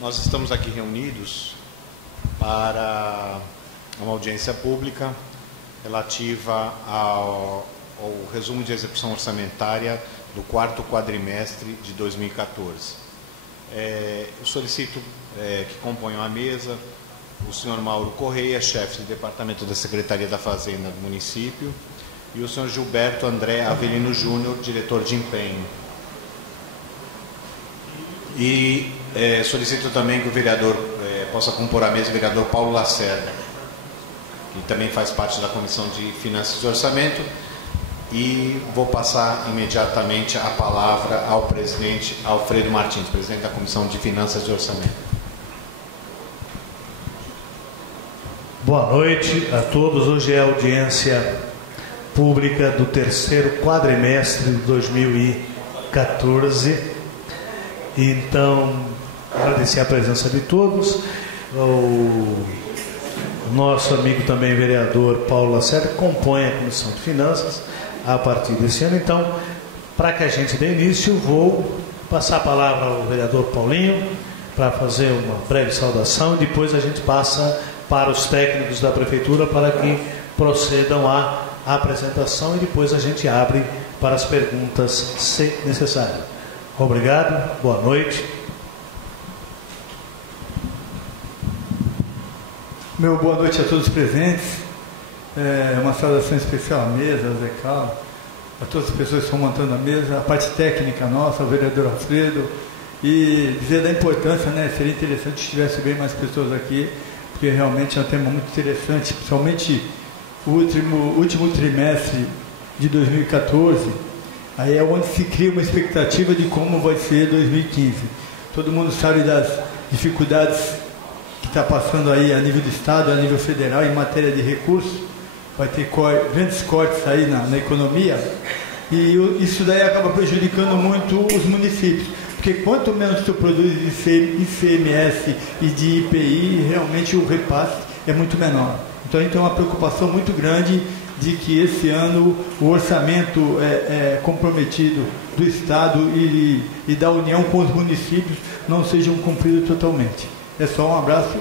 Nós estamos aqui reunidos para uma audiência pública relativa ao resumo de execução orçamentária do quarto quadrimestre de 2014. Eu solicito que componham a mesa o senhor Mauro Correia, chefe do Departamento da Secretaria da Fazenda do município, e o senhor Gilberto André Avelino Júnior, diretor de empenho. E solicito também que o vereador possa compor a mesa o vereador Paulo Lacerda, que também faz parte da Comissão de Finanças e Orçamento, e vou passar imediatamente a palavra ao presidente Alfredo Martins, presidente da Comissão de Finanças e Orçamento. Boa noite a todos. Hoje é a audiência pública do terceiro quadrimestre de 2014. Então, agradecer a presença de todos. O nosso amigo também, vereador Paulo Lacerda, compõe a Comissão de Finanças a partir desse ano. Então, para que a gente dê início, vou passar a palavra ao vereador Paulinho para fazer uma breve saudação e depois a gente passa para os técnicos da Prefeitura para que procedam à apresentação e depois a gente abre para as perguntas, se necessário. Obrigado, boa noite. Boa noite a todos os presentes. Uma saudação especial à mesa, ao Zé Carlos, a todas as pessoas que estão montando a mesa, a parte técnica nossa, ao vereador Alfredo, e dizer da importância, seria interessante se tivesse bem mais pessoas aqui, porque realmente é um tema muito interessante, principalmente o último trimestre de 2014, aí é onde se cria uma expectativa de como vai ser 2015. Todo mundo sabe das dificuldades que está passando aí a nível do Estado, a nível federal, em matéria de recursos. Vai ter grandes cortes aí na economia, e isso daí acaba prejudicando muito os municípios, porque quanto menos tu produz de ICMS e de IPI, realmente o repasse é muito menor. Então a gente tem uma preocupação muito grande de que esse ano o orçamento comprometido do Estado e da União com os municípios não sejam cumpridos totalmente. É só um abraço.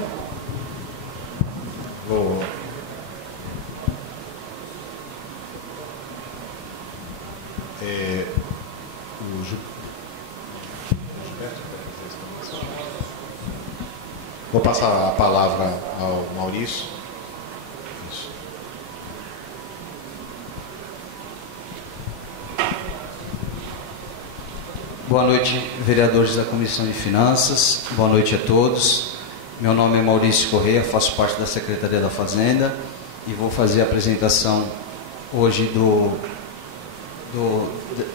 Vou passar a palavra ao Maurício. Isso. Boa noite, vereadores da Comissão de Finanças. Boa noite a todos. Meu nome é Maurício Correia, faço parte da Secretaria da Fazenda e vou fazer a apresentação hoje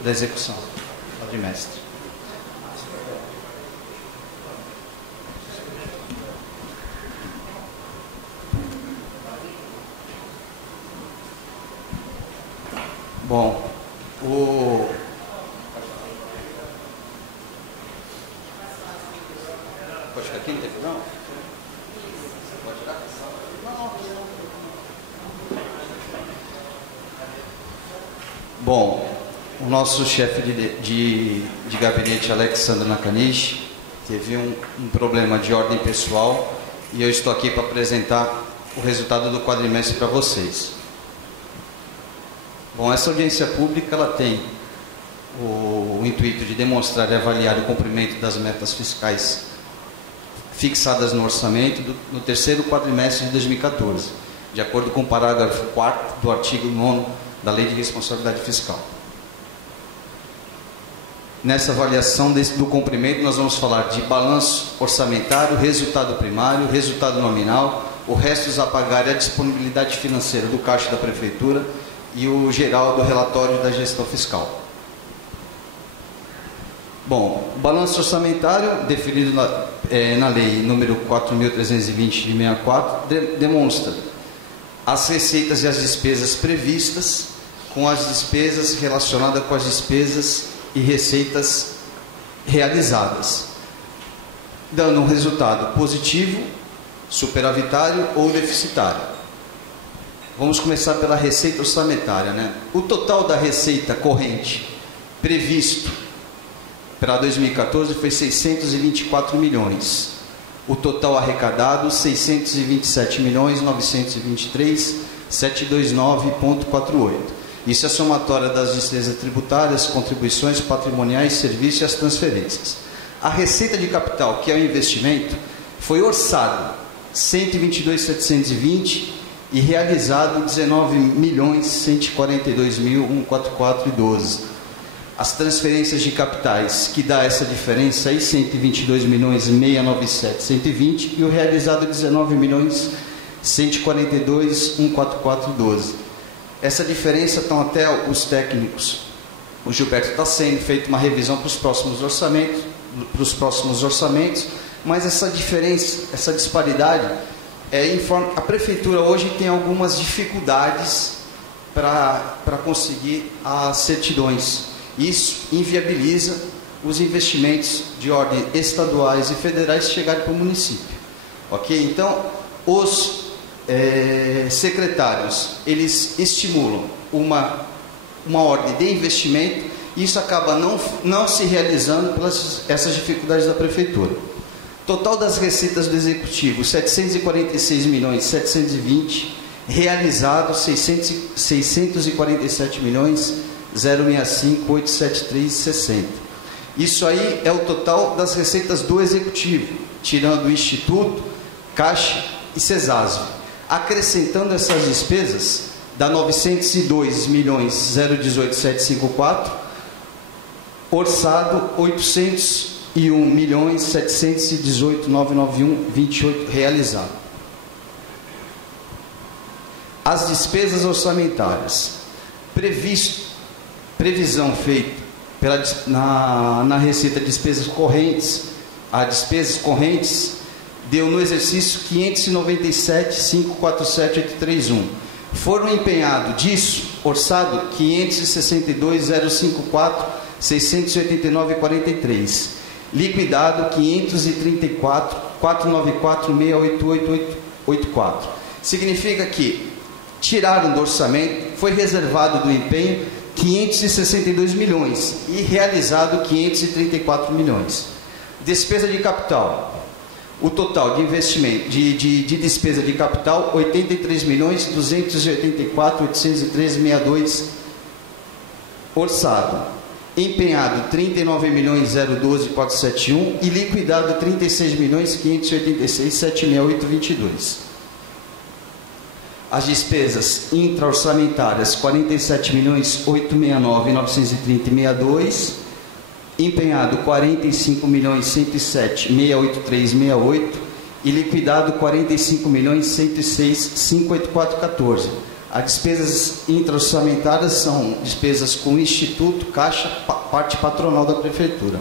da execução do quadrimestre. Bom, pode ficar aqui, não tem problema? Pode ficar? Não. Bom, o nosso chefe de gabinete, Alexandre Nakanishi, teve um problema de ordem pessoal e eu estou aqui para apresentar o resultado do quadrimestre para vocês. Bom, essa audiência pública ela tem o intuito de demonstrar e avaliar o cumprimento das metas fiscais fixadas no orçamento no terceiro quadrimestre de 2014, de acordo com o parágrafo 4º do artigo 9º da Lei de Responsabilidade Fiscal. Nessa avaliação do cumprimento, nós vamos falar de balanço orçamentário, resultado primário, resultado nominal, o restos a pagar e a disponibilidade financeira do caixa da Prefeitura e o geral do relatório da gestão fiscal. Bom, o balanço orçamentário, definido na lei número 4.320 de 64, demonstra as receitas e as despesas previstas com as despesas relacionadas com as despesas e receitas realizadas, dando um resultado positivo, superavitário ou deficitário. Vamos começar pela receita orçamentária, O total da receita corrente previsto para 2014 foi 624 milhões. O total arrecadado, 627.923.729,48. Isso é a somatória das despesas tributárias, contribuições patrimoniais, serviços e as transferências. A receita de capital, que é o investimento, foi orçado 122.720 e realizado 19.142.144,12. As transferências de capitais, que dá essa diferença aí, 122.697.120 e o realizado 19.142.144,12. Essa diferença estão até os técnicos. O Gilberto está sendo feita uma revisão para os próximos orçamentos, mas essa diferença, essa disparidade, a prefeitura hoje tem algumas dificuldades para conseguir as certidões. Isso inviabiliza os investimentos de ordem estaduais e federais chegarem para o município. Ok? Então, os secretários, eles estimulam uma ordem de investimento e isso acaba não se realizando pelas essas dificuldades da prefeitura. Total das receitas do executivo, 746.720, realizado 647.065.873,60. Isso aí é o total das receitas do executivo, tirando o Instituto, Caixa e Cesasve. Acrescentando essas despesas, dá 902.018.754, orçado 801.718.991,28 realizado. As despesas orçamentárias, previsão feita na receita de despesas correntes, as despesas correntes deu no exercício 597.547.831. Foram empenhados disso, orçado 562.054.689,43. Liquidado 534.494.688,84. Significa que tiraram do orçamento, foi reservado do empenho 562 milhões e realizado 534 milhões. Despesa de capital. O total de investimento, de despesa de capital, 83.284.813,62 orçado. Empenhado 39.012.471 e liquidado 36.586.768,22. As despesas intra-orçamentárias, 47.869.930,62. Empenhado 45.107.683,68 e liquidado 45.106.584,14. As despesas intra-orçamentárias são despesas com o Instituto, Caixa, parte patronal da Prefeitura.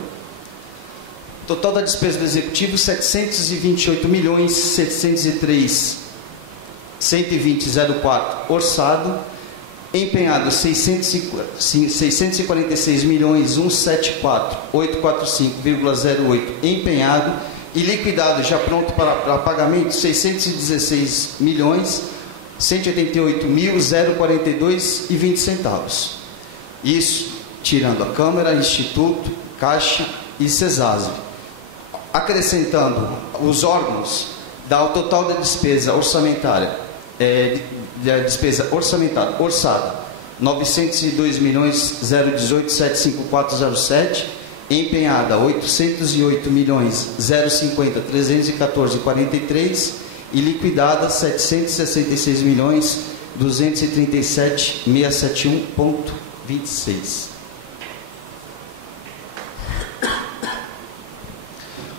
Total da despesa do Executivo, 728.703.120,04 orçado. Empenhado 646.174.845,08 empenhado e liquidado já pronto para pagamento 616.188.042,20 Isso tirando a Câmara, Instituto, Caixa e Cesasve. Acrescentando os órgãos, dá o total da despesa orçamentária da despesa orçamentária orçada 902.018.754,07, empenhada 808.050.314,43 e liquidada 766.237.671,26.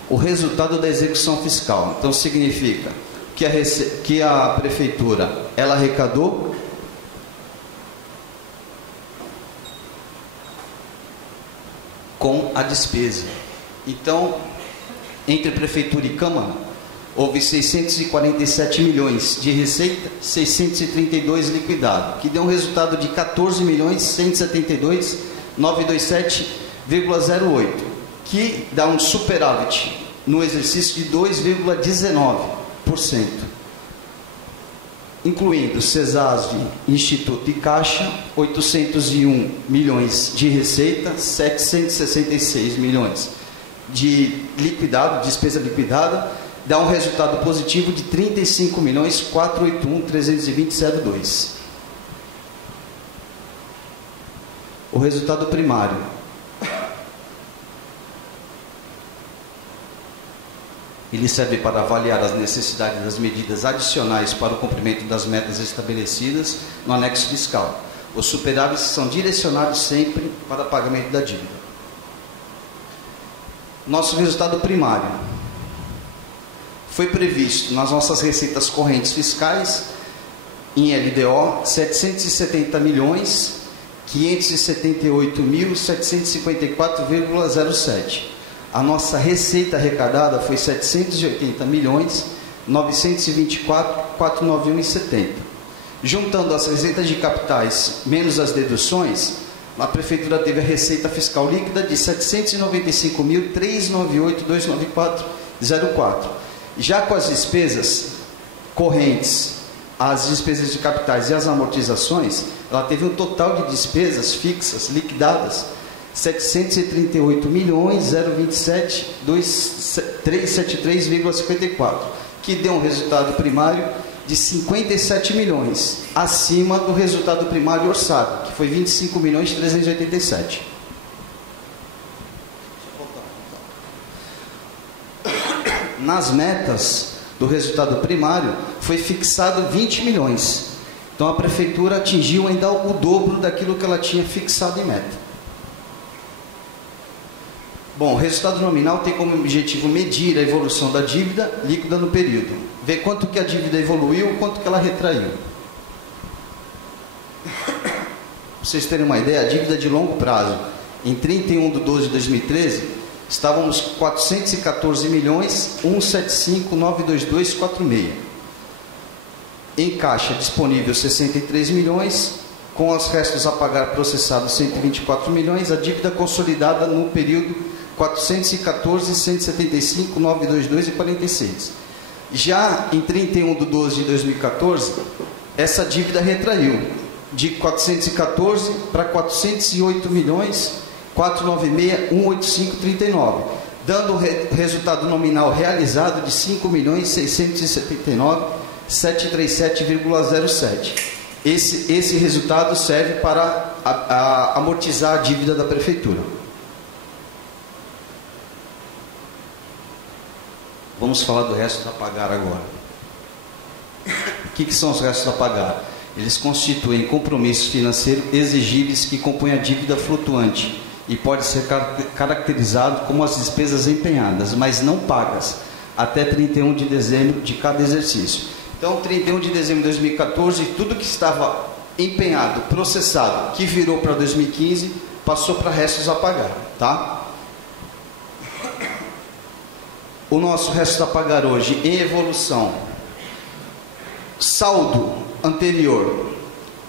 O resultado da execução fiscal, então, significa que a prefeitura ela arrecadou com a despesa. Então, entre prefeitura e Câmara, houve 647 milhões de receita, 632 liquidado, que deu um resultado de 14.172.927,08, que dá um superávit no exercício de 2,19%. incluindo CESASV, Instituto e Caixa, 801 milhões de receita, 766 milhões de liquidado, despesa liquidada, dá um resultado positivo de 35.481.320,02. O resultado primário. Ele serve para avaliar as necessidades das medidas adicionais para o cumprimento das metas estabelecidas no anexo fiscal. Os superávites são direcionados sempre para pagamento da dívida. Nosso resultado primário. Foi previsto nas nossas receitas correntes fiscais, em LDO, 770.578.754,07. A nossa receita arrecadada foi 780.924.491,70. Juntando as receitas de capitais menos as deduções, a Prefeitura teve a receita fiscal líquida de 795.398.294,04. Já com as despesas correntes, as despesas de capitais e as amortizações, ela teve um total de despesas fixas liquidadas 738.027.373,54, que deu um resultado primário de 57 milhões, acima do resultado primário orçado, que foi 25.387. Nas metas do resultado primário, foi fixado 20 milhões. Então a Prefeitura atingiu ainda o dobro daquilo que ela tinha fixado em meta. Bom, o resultado nominal tem como objetivo medir a evolução da dívida líquida no período. Ver quanto que a dívida evoluiu, quanto que ela retraiu. Para vocês terem uma ideia, a dívida de longo prazo, em 31/12/2013, estávamos 414.175.922,46. Em caixa disponível 63 milhões, com os restos a pagar processados 124 milhões, a dívida consolidada no período 414.175.922,46. Já em 31/12/2014, essa dívida retraiu de 414 para 408.496.185,39, dando o resultado nominal realizado de 5.679.737,07. Esse resultado serve para amortizar a dívida da Prefeitura. Vamos falar do resto a pagar agora. O que são os restos a pagar? Eles constituem compromissos financeiros exigíveis que compõem a dívida flutuante e pode ser caracterizado como as despesas empenhadas, mas não pagas, até 31 de dezembro de cada exercício. Então, 31 de dezembro de 2014, tudo que estava empenhado, processado, que virou para 2015, passou para restos a pagar, tá? O nosso resto a pagar hoje em evolução, saldo anterior,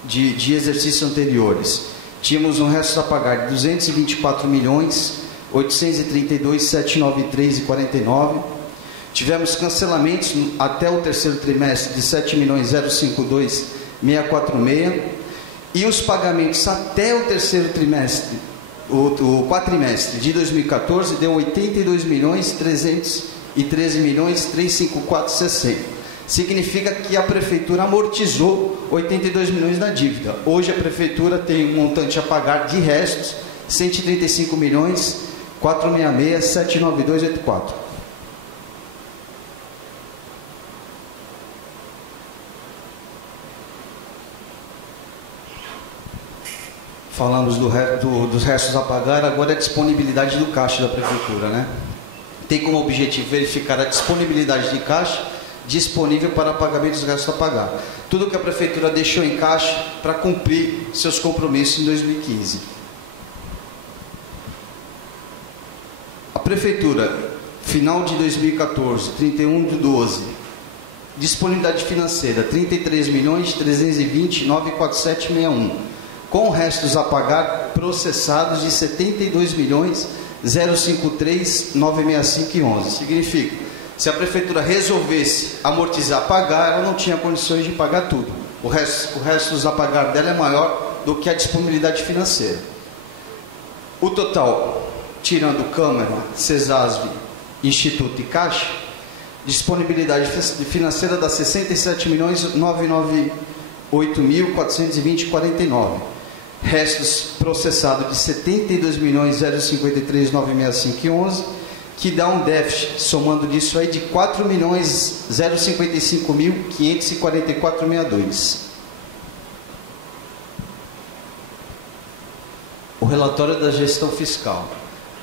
de exercícios anteriores, tínhamos um resto a pagar de 224.832.793,49. Tivemos cancelamentos até o terceiro trimestre de 7.052.646. E os pagamentos até o terceiro trimestre, o quatrimestre de 2014, deu 82.313.354,60. Significa que a Prefeitura amortizou 82 milhões da dívida. Hoje a Prefeitura tem um montante a pagar de restos, 135.466.792,84. Falamos dos restos a pagar, agora é a disponibilidade do caixa da Prefeitura, né? Tem como objetivo verificar a disponibilidade de caixa disponível para pagamento dos restos a pagar. Tudo que a Prefeitura deixou em caixa para cumprir seus compromissos em 2015. A Prefeitura, final de 2014, 31/12, disponibilidade financeira, 33.320.947,61, com restos a pagar processados de 72.053.965,11. Significa Se a prefeitura resolvesse amortizar, pagar, ela não tinha condições de pagar tudo. O resto dos a pagar dela é maior do que a disponibilidade financeira. O total, tirando Câmara, CESASV, Instituto e Caixa, disponibilidade financeira dá 67.998.420,49. Restos processados de 72.053.965,11, que dá um déficit, somando disso aí, de 4.055.544,62. O relatório da gestão fiscal.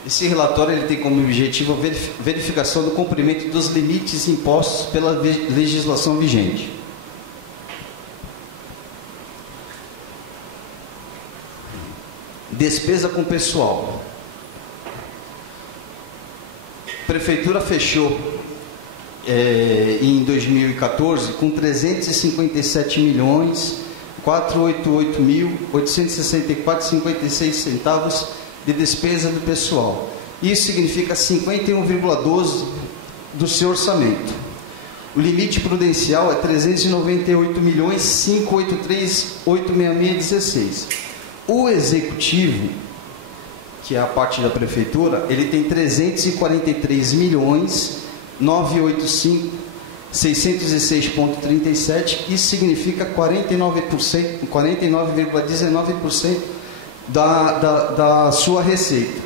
Esse relatório ele tem como objetivo a verificação do cumprimento dos limites impostos pela legislação vigente. Despesa com pessoal. A Prefeitura fechou em 2014 com 357.488.864,56 centavos de despesa do pessoal. Isso significa 51,12% do seu orçamento. O limite prudencial é 398.583.866,16. O executivo, que é a parte da prefeitura, ele tem 343.985.606,37. Isso significa 49,19% da sua receita.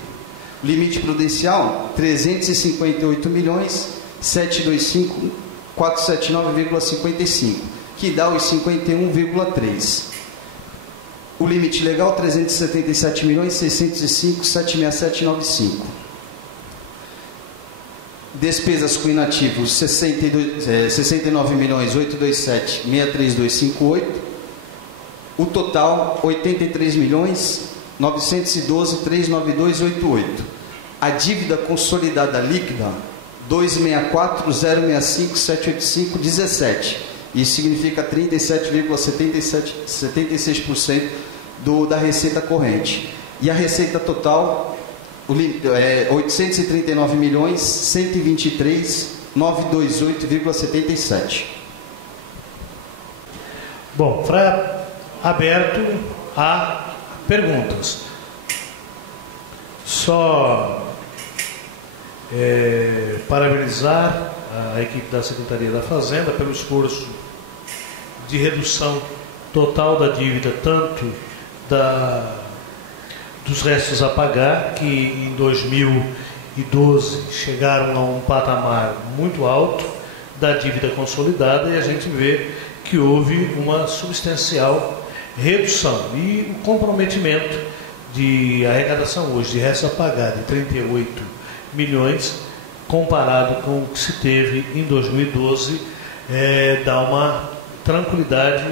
Limite prudencial, 358.725.479,55, que dá os 51,3%. O limite legal, 377.605.767,95. Despesas com inativos, 69.827.63258. O total, 83.912.392,88. A dívida consolidada líquida, 264.065.785,17. Isso significa 37,76% da receita corrente. E a receita total é 839.123.928,77. Bom, aberto a perguntas. Só parabenizar a equipe da Secretaria da Fazenda pelo esforço de redução total da dívida, tanto dos restos a pagar, que em 2012 chegaram a um patamar muito alto, da dívida consolidada, e a gente vê que houve uma substancial redução. E o comprometimento de arrecadação hoje de restos a pagar de 38 milhões, comparado com o que se teve em 2012, dá uma tranquilidade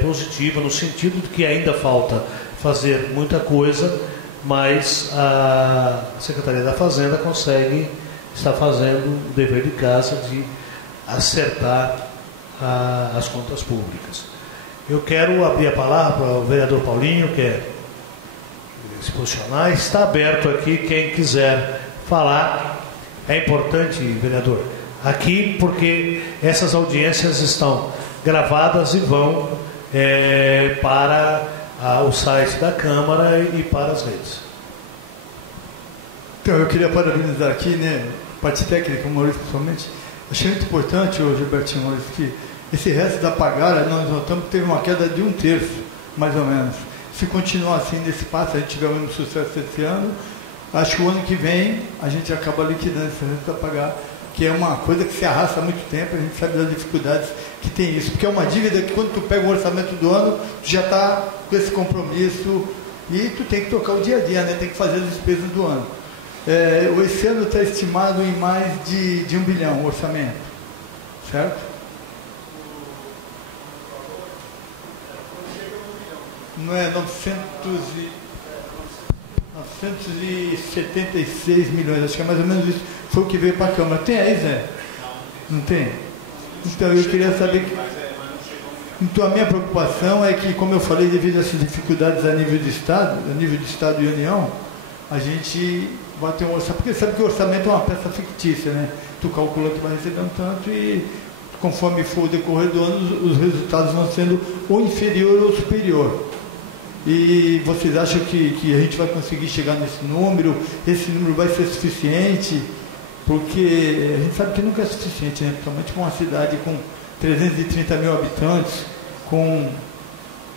positiva, no sentido de que ainda falta fazer muita coisa, mas a Secretaria da Fazenda está fazendo o dever de casa de acertar as contas públicas. Eu quero abrir a palavra para o vereador Paulinho, que quer se posicionar. Está aberto aqui, quem quiser falar. É importante, vereador, aqui, porque essas audiências estão gravadas e vão para o site da Câmara e para as redes. Então, eu queria parabenizar aqui, a parte técnica, o Maurício principalmente. Achei muito importante, Gilbertinho, Maurício, que esse resto da pagada, nós notamos que teve uma queda de 1/3, mais ou menos. Se continuar assim nesse passo, a gente tiver o mesmo sucesso esse ano, acho que o ano que vem a gente acaba liquidando esse resto a pagar, que é uma coisa que se arrasta há muito tempo, a gente sabe das dificuldades que tem isso, porque é uma dívida que quando tu pega o orçamento do ano, tu já está com esse compromisso e tu tem que tocar o dia a dia, tem que fazer as despesas do ano. Esse ano está estimado em mais de 1 bilhão o orçamento, certo? Não é 976 milhões, acho que é mais ou menos isso, foi o que veio para a Câmara. Tem aí, Zé? Não tem? Então eu queria saber Então a minha preocupação é que, como eu falei, devido a essas dificuldades a nível de Estado e União, a gente vai ter um orçamento, porque sabe que o orçamento é uma peça fictícia, né? Tu calcula que vai recebendo tanto e conforme for o decorrer do ano, os resultados vão sendo ou inferior ou superior. E vocês acham que a gente vai conseguir chegar nesse número? Esse número vai ser suficiente? Porque a gente sabe que nunca é suficiente, né? Principalmente com uma cidade com 330 mil habitantes, com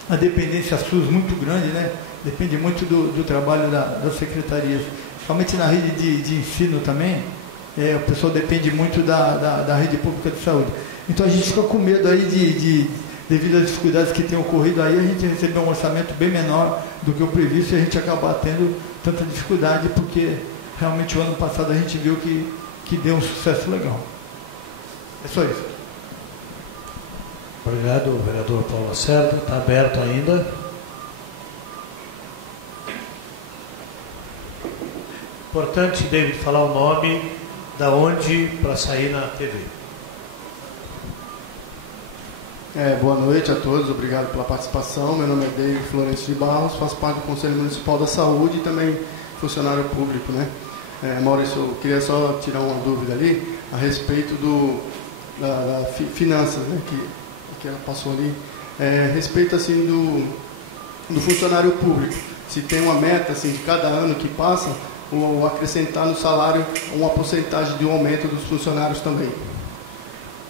a dependência SUS muito grande, né? Depende muito do trabalho das secretarias. Principalmente na rede de ensino também, o pessoal depende muito da rede pública de saúde. Então a gente fica com medo aí devido às dificuldades que têm ocorrido aí, a gente recebeu um orçamento bem menor do que o previsto e a gente acabar tendo tanta dificuldade, porque realmente o ano passado a gente viu que deu um sucesso legal. É só isso. Obrigado, vereador Paulo Lacerda. Está aberto ainda. Importante, David, falar o nome da onde para sair na TV. Boa noite a todos, obrigado pela participação. Meu nome é David Florencio de Barros, faço parte do Conselho Municipal da Saúde e também funcionário público, né? Maurício, eu queria só tirar uma dúvida ali a respeito da finanças, né, que ela passou ali, a respeito assim do funcionário público, se tem uma meta assim de cada ano que passa, ou acrescentar no salário uma porcentagem de um aumento dos funcionários também.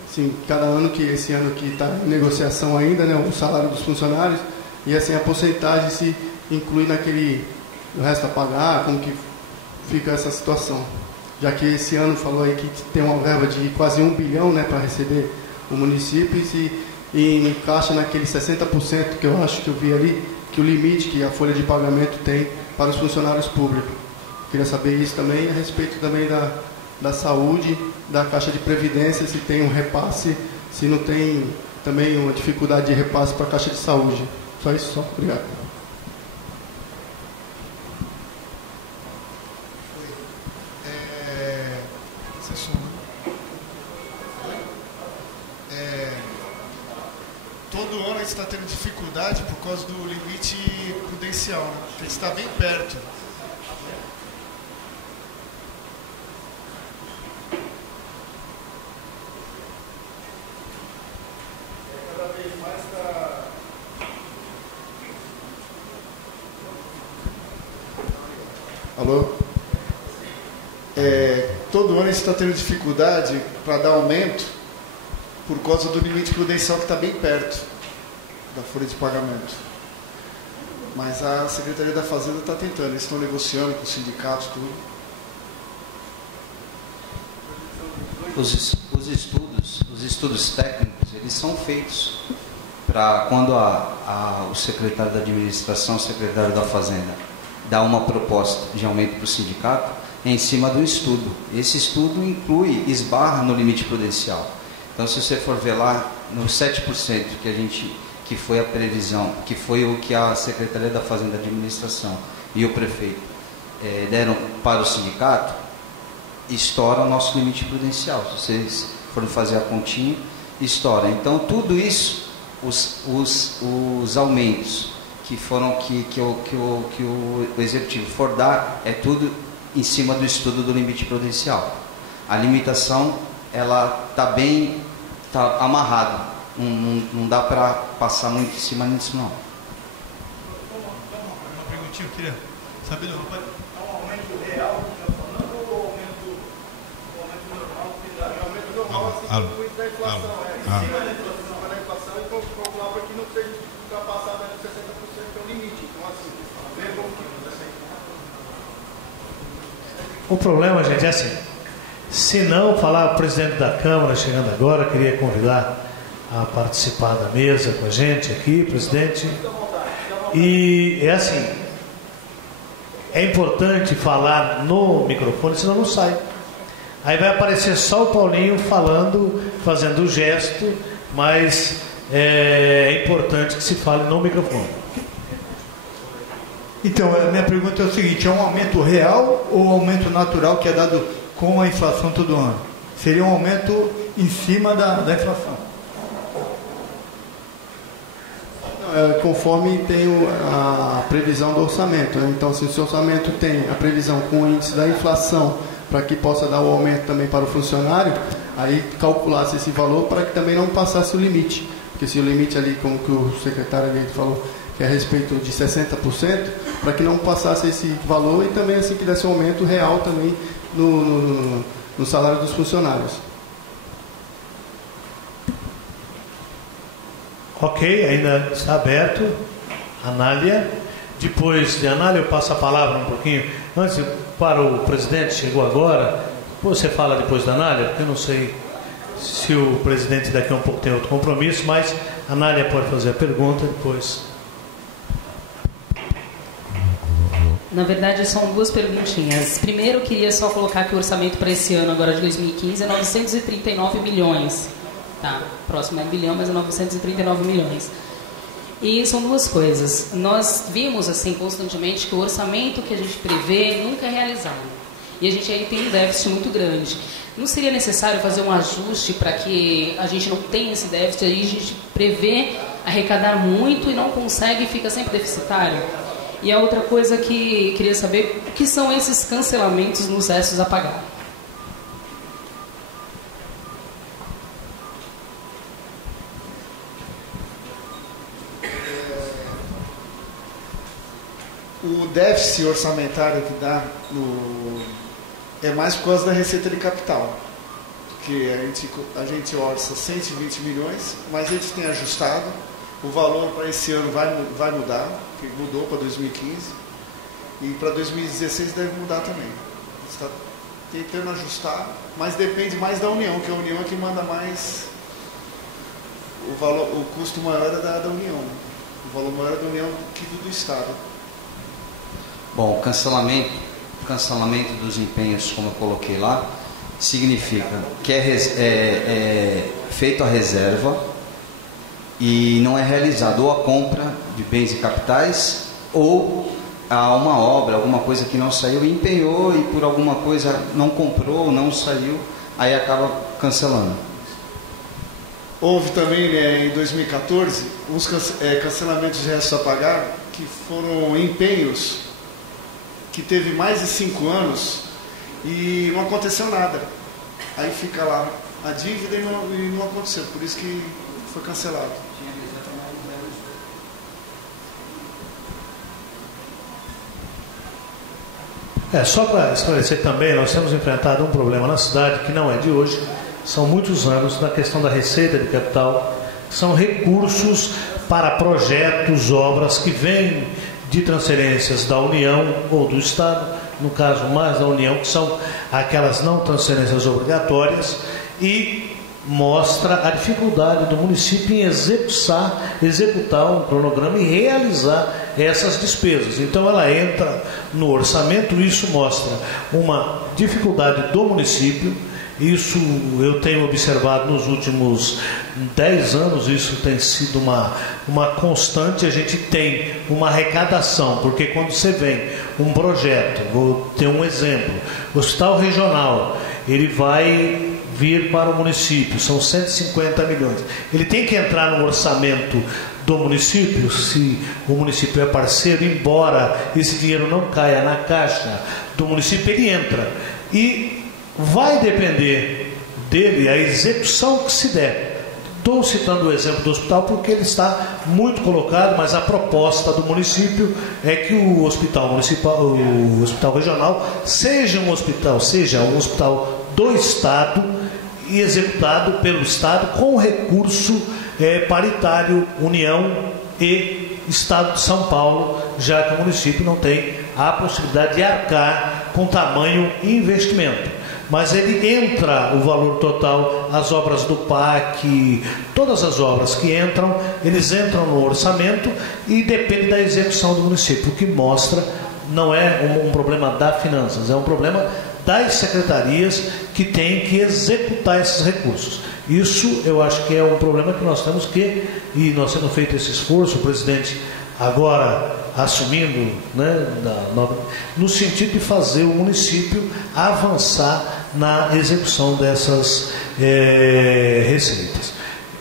Assim, cada ano que esse ano que está em negociação ainda, né, o salário dos funcionários, e assim a porcentagem se inclui naquele o resto a pagar, como que fica essa situação. Já que esse ano falou aí que tem uma verba de quase 1 bilhão, né, para receber o município e encaixa naquele 60% que eu acho que eu vi ali, que o limite que a folha de pagamento tem para os funcionários públicos. Queria saber isso também a respeito também da saúde, da Caixa de Previdência, se tem um repasse, se não tem também uma dificuldade de repasse para a Caixa de Saúde. Só isso, só. Obrigado. Todo ano a gente está tendo dificuldade por causa do limite prudencial, né? A gente está bem perto. Cada vez mais está... Alô? Todo ano a gente está tendo dificuldade para dar aumento por causa do limite prudencial que está bem perto da folha de pagamento. Mas a Secretaria da Fazenda está tentando, eles estão negociando com os sindicatos, tudo. Os estudos técnicos, eles são feitos para quando o secretário da administração, o secretário da Fazenda, dá uma proposta de aumento para o sindicato, é em cima do estudo. Esse estudo esbarra no limite prudencial. Então, se você for ver lá, no 7% que foi a previsão, que foi o que a Secretaria da Fazenda e Administração e o prefeito deram para o sindicato, estoura o nosso limite prudencial. Se vocês forem fazer a continha, estoura. Então, tudo isso, os aumentos que o Executivo for dar, é tudo em cima do estudo do limite prudencial. A limitação, ela está amarrada, não dá para passar muito em cima disso, não. Uma perguntinha, eu queria saber, é um aumento real que está falando ou aumento normal? Aumento normal, assim, muito da inflação, em cima da inflação e calcular para que não seja ultrapassado nos 60%, que é o limite. Então, assim, ver como que O problema, gente, é assim. Se não, falar o presidente da Câmara chegando agora, queria convidar a participar da mesa com a gente aqui, presidente. E é assim, é importante falar no microfone, senão não sai. Aí vai aparecer só o Paulinho falando, fazendo o gesto, mas é importante que se fale no microfone. Então, a minha pergunta é o seguinte, é um aumento real ou um aumento natural que é dado com a inflação todo ano? Seria um aumento em cima da inflação? Não, conforme tem a previsão do orçamento, né? Então, se o orçamento tem a previsão com o índice da inflação, para que possa dar o aumento também para o funcionário, aí calculasse esse valor para que também não passasse o limite. Porque se o limite ali, como que o secretário ali falou, que é a respeito de 60%, para que não passasse esse valor e também assim que desse um aumento real também no salário dos funcionários. Ok, ainda está aberto. Anália. Depois de Anália, eu passo a palavra um pouquinho. Antes, para o presidente, chegou agora. Você fala depois da Anália, porque eu não sei se o presidente daqui a um pouco tem outro compromisso, mas a Anália pode fazer a pergunta depois. Na verdade, são duas perguntinhas. Primeiro, eu queria só colocar que o orçamento para esse ano, agora de 2015, é 939 milhões. Tá, próximo é 1 bilhão, mas é 939 milhões. E são duas coisas. Nós vimos, assim, constantemente que o orçamento que a gente prevê nunca é realizado. E a gente aí tem um déficit muito grande. Não seria necessário fazer um ajuste para que a gente não tenha esse déficit, aí a gente prevê arrecadar muito e não consegue e fica sempre deficitário? E a outra coisa que queria saber, o que são esses cancelamentos nos restos a pagar? O déficit orçamentário que dá é mais por causa da receita de capital. Porque a gente orça 120 milhões, mas a gente tem ajustado. O valor para esse ano vai mudar, porque mudou para 2015. E para 2016 deve mudar também. Está tentando ajustar, mas depende mais da União, que a União é que manda mais. O custo maior é da União. O valor maior é da União que do Estado. Bom, o cancelamento dos empenhos, como eu coloquei lá, significa que é feita a reserva e não é realizada ou a compra de bens e capitais ou há uma obra, alguma coisa que não saiu e empenhou e por alguma coisa não comprou, não saiu, aí acaba cancelando. Houve também, em 2014, uns cancelamentos de restos a pagar que foram empenhos que teve mais de 5 anos e não aconteceu nada. Aí fica lá a dívida e não aconteceu, por isso que foi cancelado. Só para esclarecer também, nós temos enfrentado um problema na cidade que não é de hoje, são muitos anos na questão da receita de capital, são recursos para projetos, obras que vêm de transferências da União ou do Estado, no caso mais da União, que são aquelas não transferências obrigatórias, e mostra a dificuldade do município em executar um cronograma e realizar essas despesas. Então ela entra no orçamento, isso mostra uma dificuldade do município. Isso eu tenho observado nos últimos 10 anos, isso tem sido uma constante. A gente tem uma arrecadação, porque quando você vem um projeto, vou ter um exemplo, o Hospital Regional, ele vai vir para o município, são 150 milhões. Ele tem que entrar no orçamento do município, se o município é parceiro, embora esse dinheiro não caia na caixa do município, ele entra. E vai depender dele a execução que se der. Estou citando o exemplo do hospital porque ele está muito colocado, mas a proposta do município é que o hospital municipal, o hospital regional, seja um hospital do Estado e executado pelo Estado com recurso paritário, União e Estado de São Paulo, já que o município não tem a possibilidade de arcar com tamanho investimento. Mas ele entra, o valor total, as obras do PAC, todas as obras que entram, eles entram no orçamento e depende da execução do município, o que mostra, não é um problema da finanças, é um problema das secretarias que têm que executar esses recursos. Isso eu acho que é um problema que nós temos que, e nós temos feito esse esforço, o presidente agora assumindo, né, no sentido de fazer o município avançar na execução dessas receitas.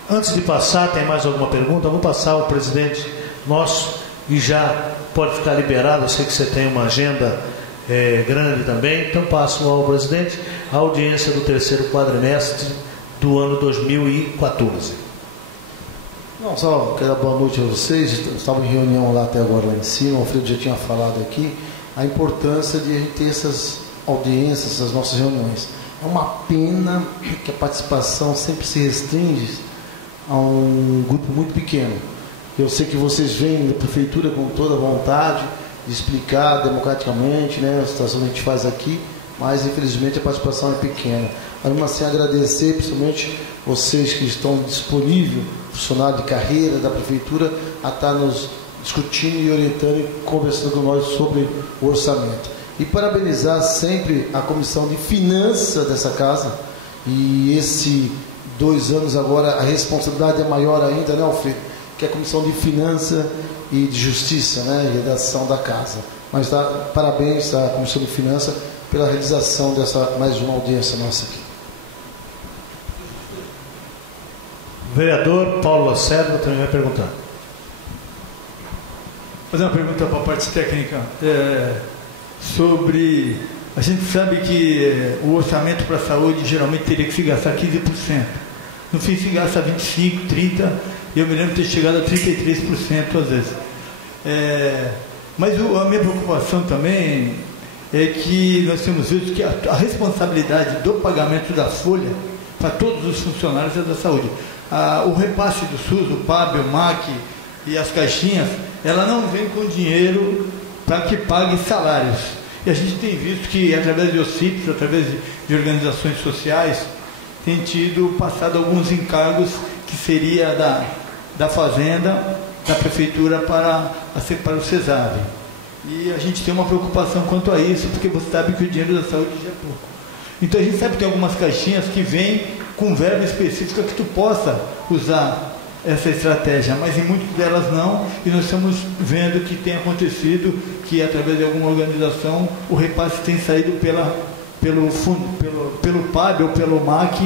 Antes de passar, tem mais alguma pergunta? Vou passar ao presidente nosso, e já pode ficar liberado. Eu sei que você tem uma agenda grande também, então passo ao presidente a audiência do terceiro quadrimestre do ano 2014. Não, só quero dar boa noite a vocês. Estava em reunião lá até agora lá em cima, o Alfredo já tinha falado aqui a importância de a gente ter essas audiências, essas nossas reuniões. É uma pena que a participação sempre se restringe a um grupo muito pequeno. Eu sei que vocês vêm da prefeitura com toda a vontade de explicar democraticamente, né, a situação que a gente faz aqui, mas infelizmente a participação é pequena. Mas mesmo assim agradecer principalmente vocês que estão disponíveis, funcionário de carreira da prefeitura, a estar nos discutindo e orientando e conversando com nós sobre o orçamento. E parabenizar sempre a Comissão de Finanças dessa casa. E esses 2 anos agora a responsabilidade é maior ainda, né, Alfredo? Que é a Comissão de Finanças e de Justiça, né, e redação da casa. Mas parabéns à Comissão de Finanças pela realização dessa mais uma audiência nossa aqui. O vereador Paulo Lacerda também vai perguntar. Vou fazer uma pergunta para a parte técnica. Sobre... A gente sabe que o orçamento para a saúde geralmente teria que se gastar 15%. No fim se gasta 25%, 30%, e eu me lembro de ter chegado a 33% às vezes. Mas a minha preocupação também é que nós temos visto que a responsabilidade do pagamento da folha para todos os funcionários é da saúde. O repasse do SUS, o PAB, o MAC e as caixinhas, ela não vem com dinheiro para que pague salários. E a gente tem visto que, através de OCIPs, através de organizações sociais, tem passado alguns encargos que seria da Fazenda, da Prefeitura para o CESAV. E a gente tem uma preocupação quanto a isso, porque você sabe que o dinheiro da saúde já é pouco. Então a gente sabe que tem algumas caixinhas que vêm com verba específica que tu possa usar essa estratégia, mas em muitas delas não, e nós estamos vendo que tem acontecido que através de alguma organização o repasse tem saído pelo fundo, pelo PAB ou pelo MAC,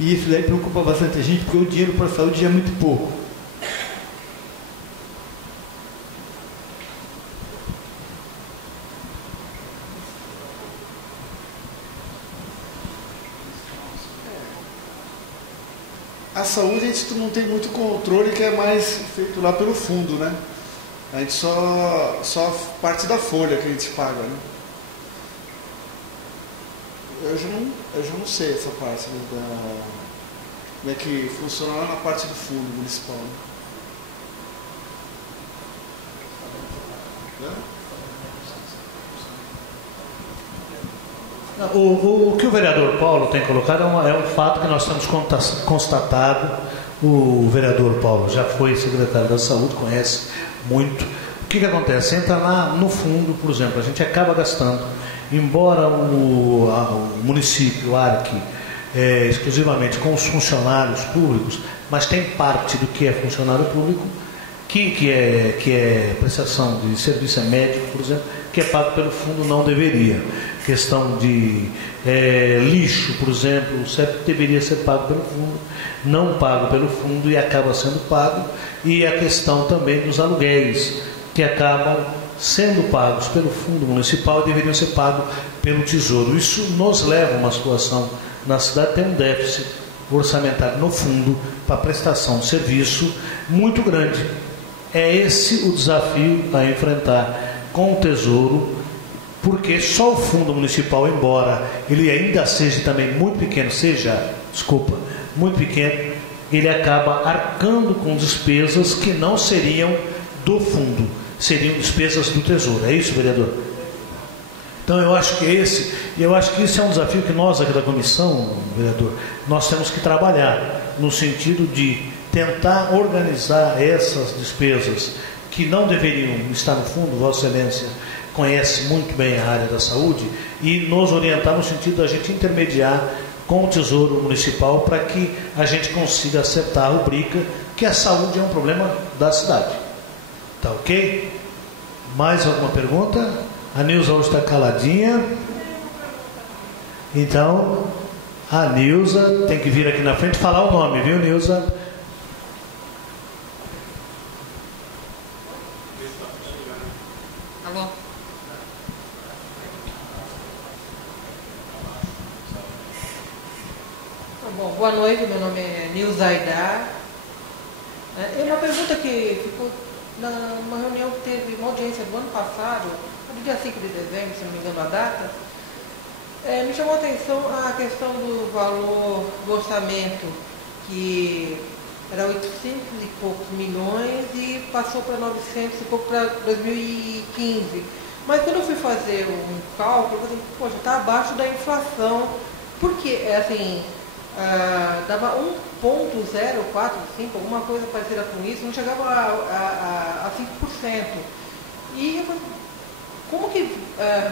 e isso daí preocupa bastante a gente, porque o dinheiro para a saúde já é muito pouco. A saúde a gente não tem muito controle, que é mais feito lá pelo fundo, né? A gente só parte da folha que a gente paga, né? Eu já não sei essa parte, né, como é que funciona lá na parte do fundo municipal, né? O que o vereador Paulo tem colocado é um fato que nós temos constatado. O vereador Paulo já foi secretário da Saúde, conhece muito. O que acontece? Entra lá no fundo, por exemplo, a gente acaba gastando, embora o município arque exclusivamente com os funcionários públicos, mas tem parte do que é funcionário público que é prestação de serviço médico, por exemplo, que é pago pelo fundo, não deveria. Questão de lixo, por exemplo, deveria ser pago pelo fundo, não pago pelo fundo e acaba sendo pago. E a questão também dos aluguéis, que acabam sendo pagos pelo fundo municipal e deveriam ser pagos pelo Tesouro. Isso nos leva a uma situação na cidade, tem um déficit orçamentário no fundo para prestação de serviço muito grande. É esse o desafio a enfrentar com o Tesouro, porque só o fundo municipal, embora ele ainda seja também muito pequeno, muito pequeno, ele acaba arcando com despesas que não seriam do fundo, seriam despesas do Tesouro. É isso, vereador? Então eu acho que isso é um desafio que nós aqui da comissão, vereador, nós temos que trabalhar no sentido de tentar organizar essas despesas que não deveriam estar no fundo. Vossa Excelência conhece muito bem a área da saúde, e nos orientar no sentido da gente intermediar com o Tesouro Municipal para que a gente consiga acertar a rubrica que a saúde é um problema da cidade. Tá ok? Mais alguma pergunta? A Nilza hoje está caladinha. Então, a Nilza tem que vir aqui na frente falar o nome, viu, Nilza? favor. Bom, boa noite, meu nome é Nilza Aidar. É uma pergunta que ficou numa reunião que teve uma audiência do ano passado, no dia 5 de dezembro, se não me engano a data, me chamou a atenção a questão do valor do orçamento, que era 800 e poucos milhões e passou para 900 e pouco para 2015. Mas quando eu fui fazer um cálculo, eu falei, poxa, está abaixo da inflação, porque, assim, dava 1,045, alguma coisa parecida com isso, não chegava a 5%. E eu falei, como que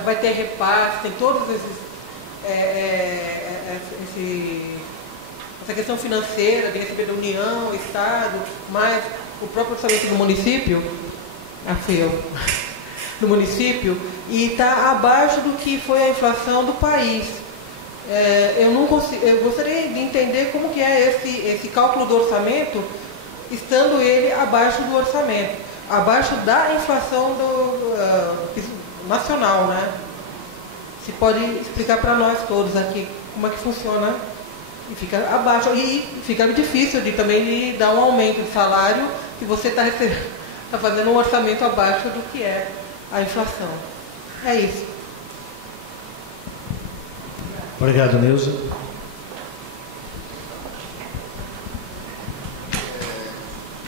vai ter repasse, tem todos essa questão financeira de receber da União, Estado, mais o próprio orçamento do município, do município, e está abaixo do que foi a inflação do país. Eu gostaria de entender como que é esse cálculo do orçamento, estando ele abaixo do orçamento, abaixo da inflação nacional, né? Se pode explicar para nós todos aqui como é que funciona, e fica abaixo, e fica difícil de também lhe dar um aumento de salário se você está fazendo um orçamento abaixo do que é a inflação. É isso. Obrigado, Nilza.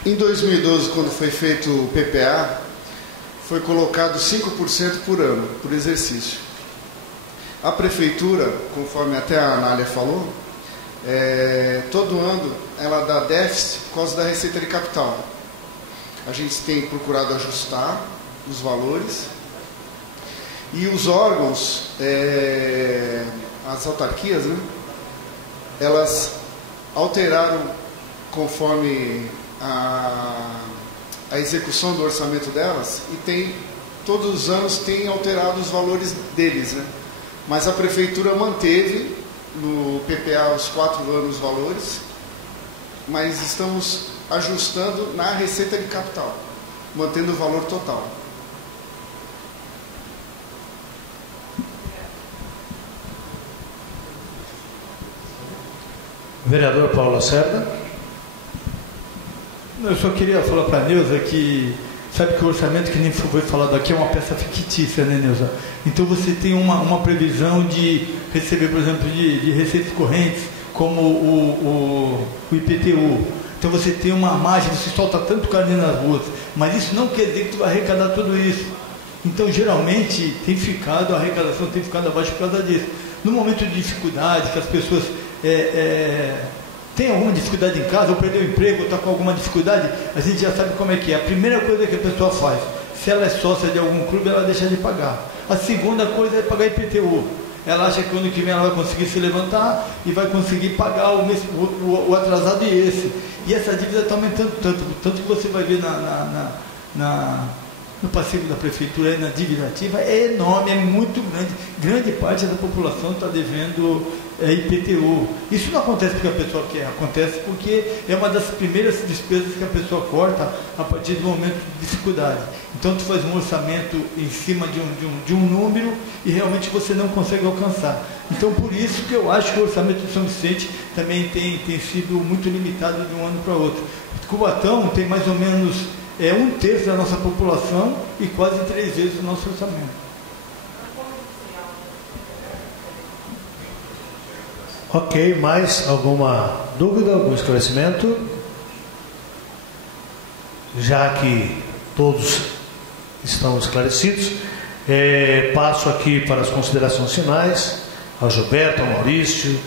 Em 2012, quando foi feito o PPA, foi colocado 5% por ano, por exercício. A prefeitura, conforme até a Anália falou, todo ano ela dá déficit por causa da receita de capital. A gente tem procurado ajustar os valores e os órgãos, as autarquias, né, elas alteraram conforme a execução do orçamento delas e todos os anos tem alterado os valores deles, né? Mas a prefeitura manteve no PPA os 4 anos os valores, mas estamos ajustando na receita de capital, mantendo o valor total. Vereador Paulo Lacerda. Eu só queria falar para a Neuza que sabe que o orçamento, que nem foi falado aqui, é uma peça fictícia, né, Neuza? Então você tem uma previsão de receber, por exemplo, de receitas correntes, como o IPTU. Então você tem uma margem, você solta tanto carne nas ruas, mas isso não quer dizer que tu vai arrecadar tudo isso. Então geralmente a arrecadação tem ficado abaixo por causa disso. No momento de dificuldade, que as pessoas tem alguma dificuldade em casa, ou perdeu o emprego, ou está com alguma dificuldade, a gente já sabe como é que é. A primeira coisa que a pessoa faz, se ela é sócia de algum clube, ela deixa de pagar. A segunda coisa é pagar IPTU. Ela acha que ano que vem ela vai conseguir se levantar e vai conseguir pagar o atrasado e esse. E essa dívida está aumentando tanto que você vai ver no passivo da prefeitura, na dívida ativa, é enorme, é muito grande. Grande parte da população está devendo IPTU. Isso não acontece porque a pessoa quer, acontece porque é uma das primeiras despesas que a pessoa corta a partir do momento de dificuldade. Então tu faz um orçamento em cima de um número e realmente você não consegue alcançar. Então por isso que eu acho que o orçamento de São Vicente também tem sido muito limitado de um ano para outro. Cubatão tem mais ou menos 1/3 da nossa população e quase 3 vezes o nosso orçamento. Ok, mais alguma dúvida, algum esclarecimento? Já que todos estão esclarecidos, passo aqui para as considerações finais, ao Gilberto, ao Maurício,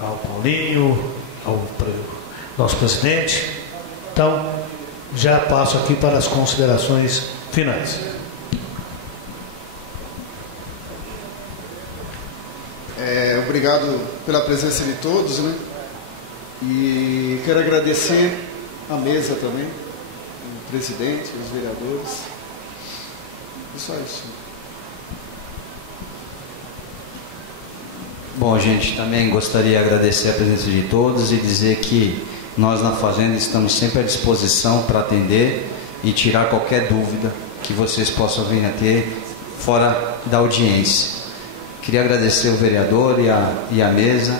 ao Paulinho, ao nosso presidente. Então, já passo aqui para as considerações finais. Obrigado pela presença de todos, né? E quero agradecer a mesa também, o presidente, os vereadores. E só isso. Bom, gente, também gostaria de agradecer a presença de todos e dizer que nós na Fazenda estamos sempre à disposição para atender e tirar qualquer dúvida que vocês possam vir a ter fora da audiência. Queria agradecer o vereador e a mesa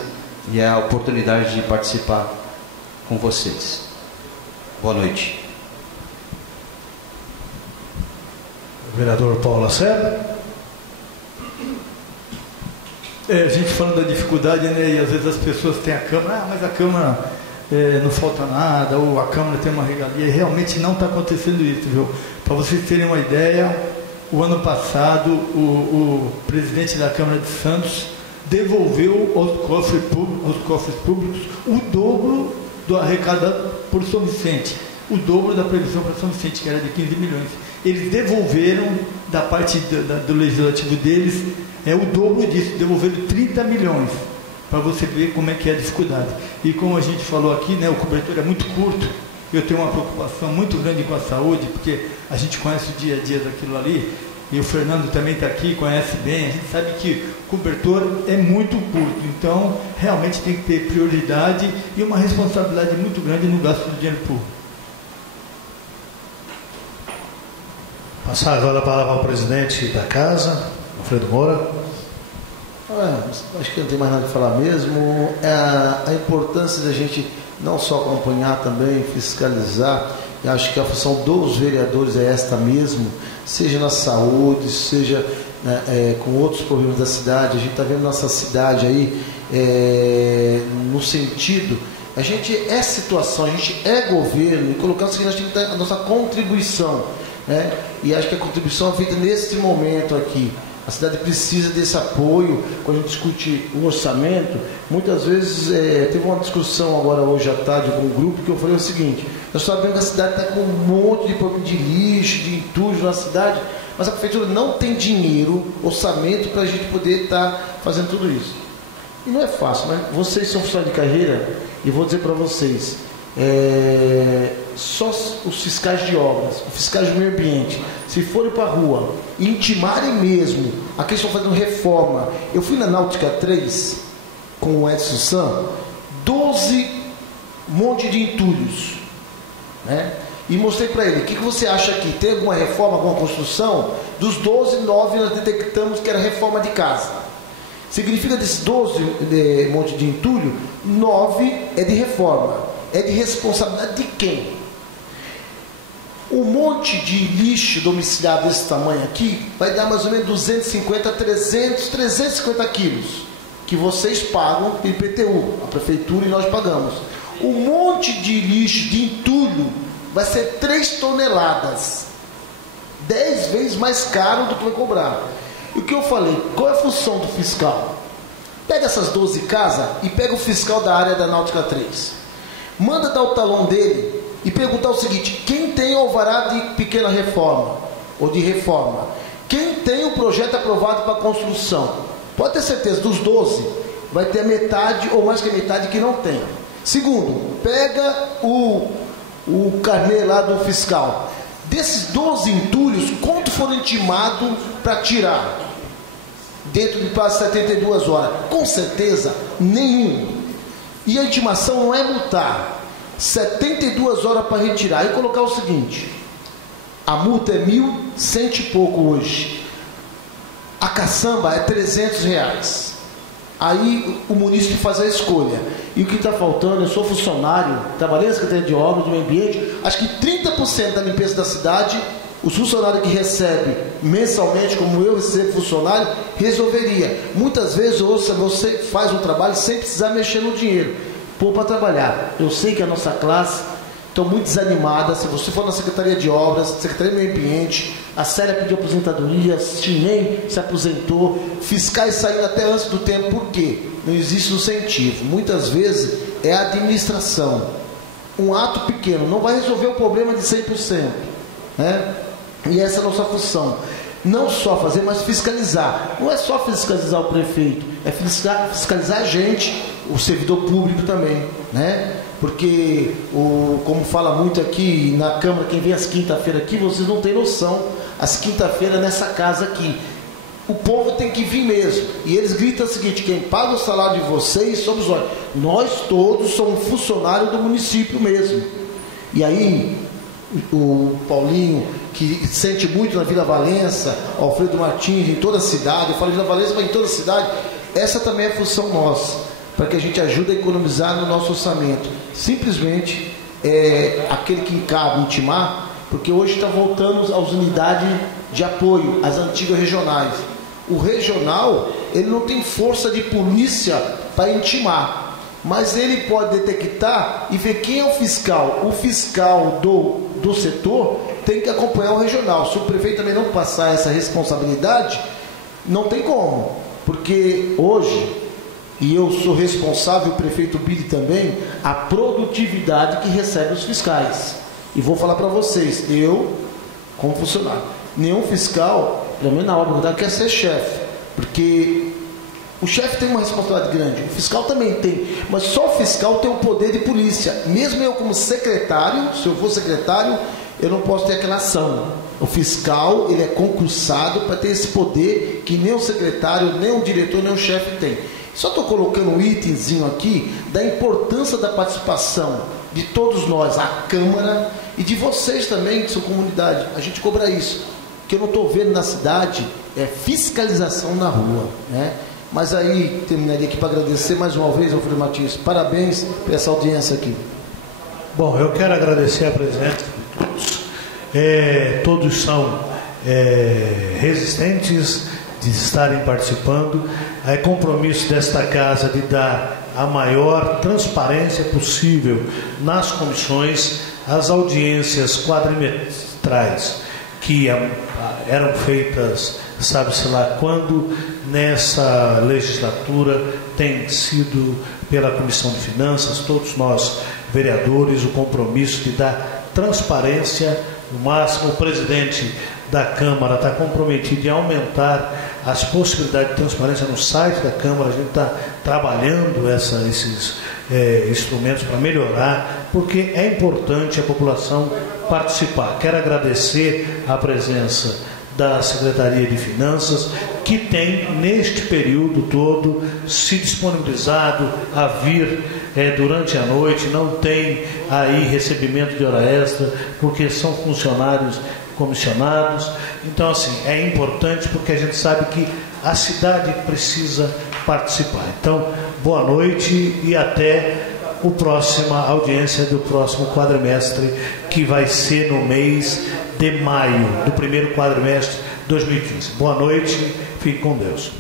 e a oportunidade de participar com vocês. Boa noite. Vereador Paulo Lacerda. A gente falando da dificuldade, né? E às vezes as pessoas têm a Câmara, mas a Câmara não falta nada, ou a Câmara tem uma regalia, e realmente não está acontecendo isso, viu? Para vocês terem uma ideia, o ano passado o presidente da Câmara de Santos devolveu aos cofres públicos o dobro do arrecadado por São Vicente, o dobro da previsão para São Vicente, que era de 15 milhões. Eles devolveram da parte do legislativo deles, o dobro disso, devolveram 30 milhões, para você ver como é que é a dificuldade. E como a gente falou aqui, né, o cobertor é muito curto, eu tenho uma preocupação muito grande com a saúde, porque a gente conhece o dia a dia daquilo ali, e o Fernando também está aqui, conhece bem, a gente sabe que o cobertor é muito curto, então realmente tem que ter prioridade e uma responsabilidade muito grande no gasto do dinheiro público. Passar agora a palavra ao presidente da casa, Alfredo Moura. Acho que não tem mais nada de falar mesmo. A importância da gente não só acompanhar, também fiscalizar. Eu acho que a função dos vereadores é esta mesmo, seja na saúde, seja com outros problemas da cidade. A gente está vendo nossa cidade aí no sentido, a gente é situação, a gente é governo, e colocando assim, nós temos que ter a nossa contribuição, né? E acho que a contribuição é feita nesse momento aqui. A cidade precisa desse apoio. Quando a gente discute o orçamento, muitas vezes teve uma discussão agora hoje à tarde com um grupo que eu falei o seguinte: nós sabemos que a cidade está com um monte de problema de lixo, de entulho na cidade, mas a prefeitura não tem dinheiro, orçamento para a gente poder estar fazendo tudo isso. E não é fácil, né? Vocês são funcionários de carreira, e vou dizer para vocês, só os fiscais de obras, os fiscais do meio ambiente, se forem para a rua e intimarem mesmo, aqui estão fazendo reforma. Eu fui na Náutica 3 com o Edson Sam, 12 monte de entulhos, né? E mostrei para ele: o que você acha aqui? Tem alguma reforma, alguma construção? Dos 12, 9 nós detectamos que era reforma de casa. Significa desses 12 monte de entulho, 9 é de reforma. É de responsabilidade de quem? Um monte de lixo domiciliado desse tamanho aqui vai dar mais ou menos 250, 300, 350 quilos, que vocês pagam pelo IPTU, a prefeitura, e nós pagamos. Um monte de lixo de entulho vai ser 3 toneladas, 10 vezes mais caro do que vai cobrar. E o que eu falei, qual é a função do fiscal? Pega essas 12 casas e pega o fiscal da área da Náutica 3. Manda dar o talão dele e perguntar o seguinte: quem tem o alvará de pequena reforma ou de reforma? Quem tem o projeto aprovado para construção? Pode ter certeza, dos 12, vai ter a metade ou mais que a metade que não tem. Segundo, pega o carnê lá do fiscal. Desses 12 entulhos, quanto foram intimados para tirar? Dentro de quase 72 horas. Com certeza, nenhum. E a intimação não é multar. 72 horas para retirar. E colocar o seguinte: a multa é 1.100 e pouco hoje. A caçamba é R$300. Aí o munícipe faz a escolha. E o que está faltando, eu sou funcionário, trabalhei na Secretaria de Obras, do Meio Ambiente, acho que 30% da limpeza da cidade, os funcionários que recebem mensalmente, como eu recebo funcionário, resolveria. Muitas vezes você faz um trabalho sem precisar mexer no dinheiro, pôr para trabalhar. Eu sei que a nossa classe está muito desanimada. Se você for na Secretaria de Obras, Secretaria do Meio Ambiente, a Célia pediu aposentadoria, Chinei se aposentou, fiscais saíram até antes do tempo. Por quê? Não existe incentivo. Muitas vezes é a administração. Um ato pequeno não vai resolver o problema de 100%, né? E essa é a nossa função. Não só fazer, mas fiscalizar. Não é só fiscalizar o prefeito, é fiscalizar a gente, o servidor público também, né? Porque, como fala muito aqui na Câmara, quem vem às quinta-feiras aqui, vocês não têm noção, às quinta-feiras nessa casa aqui, o povo tem que vir mesmo. E eles gritam o seguinte: quem paga o salário de vocês somos nós. Nós todos somos funcionários do município mesmo. E aí, o Paulinho, que sente muito na Vila Valença, Alfredo Martins, em toda a cidade. Eu falo Vila Valença, mas em toda a cidade. Essa também é a função nossa, para que a gente ajude a economizar no nosso orçamento. Simplesmente aquele que cabe intimar, porque hoje está voltando às unidades de apoio, às antigas regionais. O regional, ele não tem força de polícia para intimar, mas ele pode detectar e ver quem é o fiscal. O fiscal do setor tem que acompanhar o regional. Se o prefeito também não passar essa responsabilidade, não tem como, porque hoje, e eu sou responsável, o prefeito Billy também, a produtividade que recebe os fiscais. E vou falar para vocês, eu, como funcionário, nenhum fiscal, pelo menos na obra, quer ser chefe, porque o chefe tem uma responsabilidade grande, o fiscal também tem, mas só o fiscal tem o poder de polícia. Mesmo eu como secretário, se eu for secretário, eu não posso ter aquela ação. O fiscal, ele é concursado para ter esse poder que nem o secretário, nem o diretor, nem o chefe tem. Só estou colocando um itemzinho aqui da importância da participação de todos nós, a Câmara, e de vocês também, que são comunidade. A gente cobra isso. O que eu não estou vendo na cidade é fiscalização na rua, né? Mas aí, terminaria aqui para agradecer mais uma vez ao Alfredo Martins. Parabéns por essa audiência aqui. Bom, eu quero agradecer a presença de todos. Todos são resistentes de estarem participando. É compromisso desta casa de dar a maior transparência possível nas comissões, as audiências quadrimestrais que eram feitas, sabe-se lá quando, nessa legislatura, tem sido pela Comissão de Finanças, todos nós, vereadores, o compromisso de dar transparência o máximo. O presidente da Câmara está comprometido em aumentar as possibilidades de transparência no site da Câmara. A gente está trabalhando esses instrumentos para melhorar, porque é importante a população participar. Quero agradecer a presença da Secretaria de Finanças, que tem, neste período todo, se disponibilizado a vir durante a noite. Não tem aí recebimento de hora extra, porque são funcionários comissionados. Então, assim, é importante, porque a gente sabe que a cidade precisa participar. Então, boa noite e até a próxima audiência do próximo quadrimestre, que vai ser no mês de maio, do primeiro quadrimestre de 2015. Boa noite, fique com Deus.